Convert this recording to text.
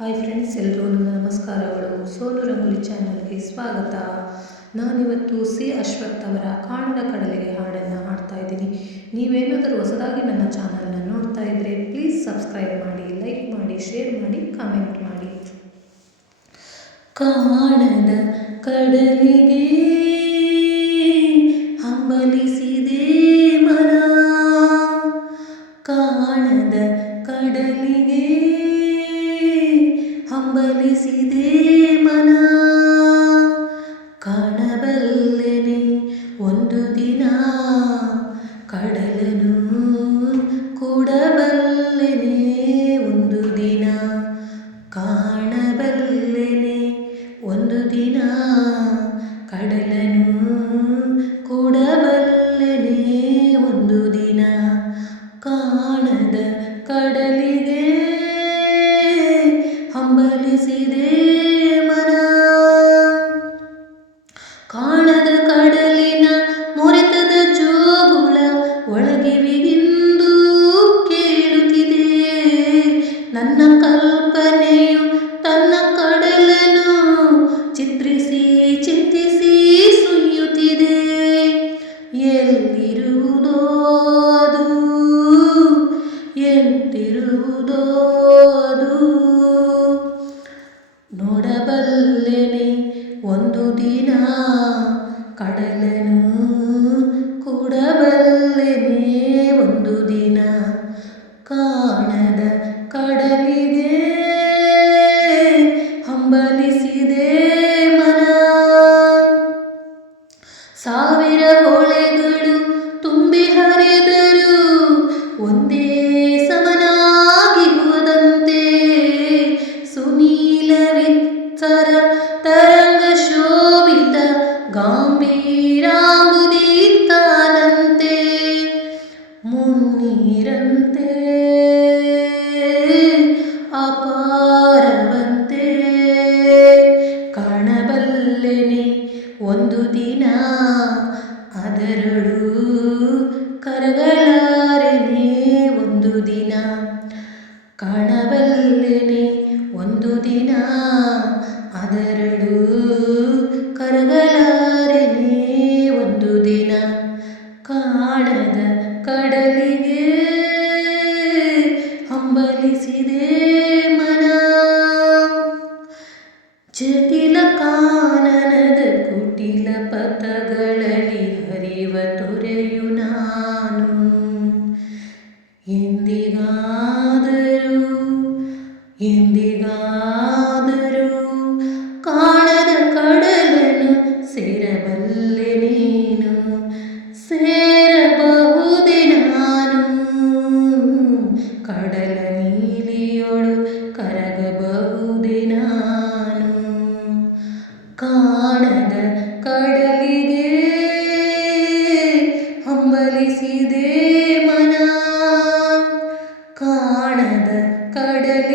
Hi friends ಎಲ್ಲರೂ ನನ್ನ ನಮಸ್ಕಾರಗಳು. ಸೋನು ರಂಗೋಲಿ ಚಾನಲ್ಗೆ ಸ್ವಾಗತ. ನಾನಿವತ್ತು ಸಿ ಅಶ್ವಥ್ ಅವರ ಕಾಣದ ಕಡಲೆಗೆ ಹಾಡನ್ನು ಹಾಡ್ತಾ ಇದ್ದೀನಿ. ನೀವೇನಾದರೂ ಹೊಸದಾಗಿ ನನ್ನ ಚಾನಲ್ನ ನೋಡ್ತಾ ಇದ್ದರೆ ಪ್ಲೀಸ್ ಸಬ್ಸ್ಕ್ರೈಬ್ ಮಾಡಿ ಲೈಕ್ ಮಾಡಿ ಶೇರ್ ಮಾಡಿ ಕಾಮೆಂಟ್ ಮಾಡಿ. ಕಾಣದ ಕಡಲಿಗೆ ಹಂಬಲಿಸಿದೆ ಹಂಬಲಿಸಿದೆ ಮನ. ಕಾಣಬಲ್ಲೆನೆ ಒಂದು ದಿನ ಕಡಲನು ಕೂಡಬಲ್ಲೆನೆ ಒಂದು ದಿನ ಕಾಣಬಲ್ಲೆನೆ ಒಂದು ದಿನ ಕಡಲನು ಕೂಡಬಲ್ಲೆನೆ ಒಂದು ದಿನ ಕಾಣದ ಕಡಲಿಗೆ ಹಂಬಲಿಸಿದೆ ಮನ. ಕಾಣದ ಕಡಲಿನ ಮೊರೆತದ ಜೋಗುಳ ಒಳಗಿವಿಗಿಂದು ಕೇಳುತ್ತಿದೆ. ನನ್ನ ಕಲ್ಪನೆಯು ಕೂಡಬಲ್ಲೆನೆ ಒಂದು ದಿನ ಕಾಣದ ಕಡಲಿಗೆ ಹಂಬಲಿಸಿದೆ ಮನ. ಸಾವಿರ ಹೊಳೆಗಳು ತುಂಬಿ ಹರಿದರು ಒಂದೇ ಅಪಾರವಂತೆ. ಕಾಣಬಲ್ಲೆನೆ ಒಂದು ದಿನ ಅದರಳು. ಕರಗಲಾರೆನೆ ಒಂದು ದಿನ. ಕಾಣಬಲ್ಲೆನೆ ಒಂದು ದಿನ ಅದರಳು. ಕರಗಲಾರೆನೆ In. ಕಾಣದ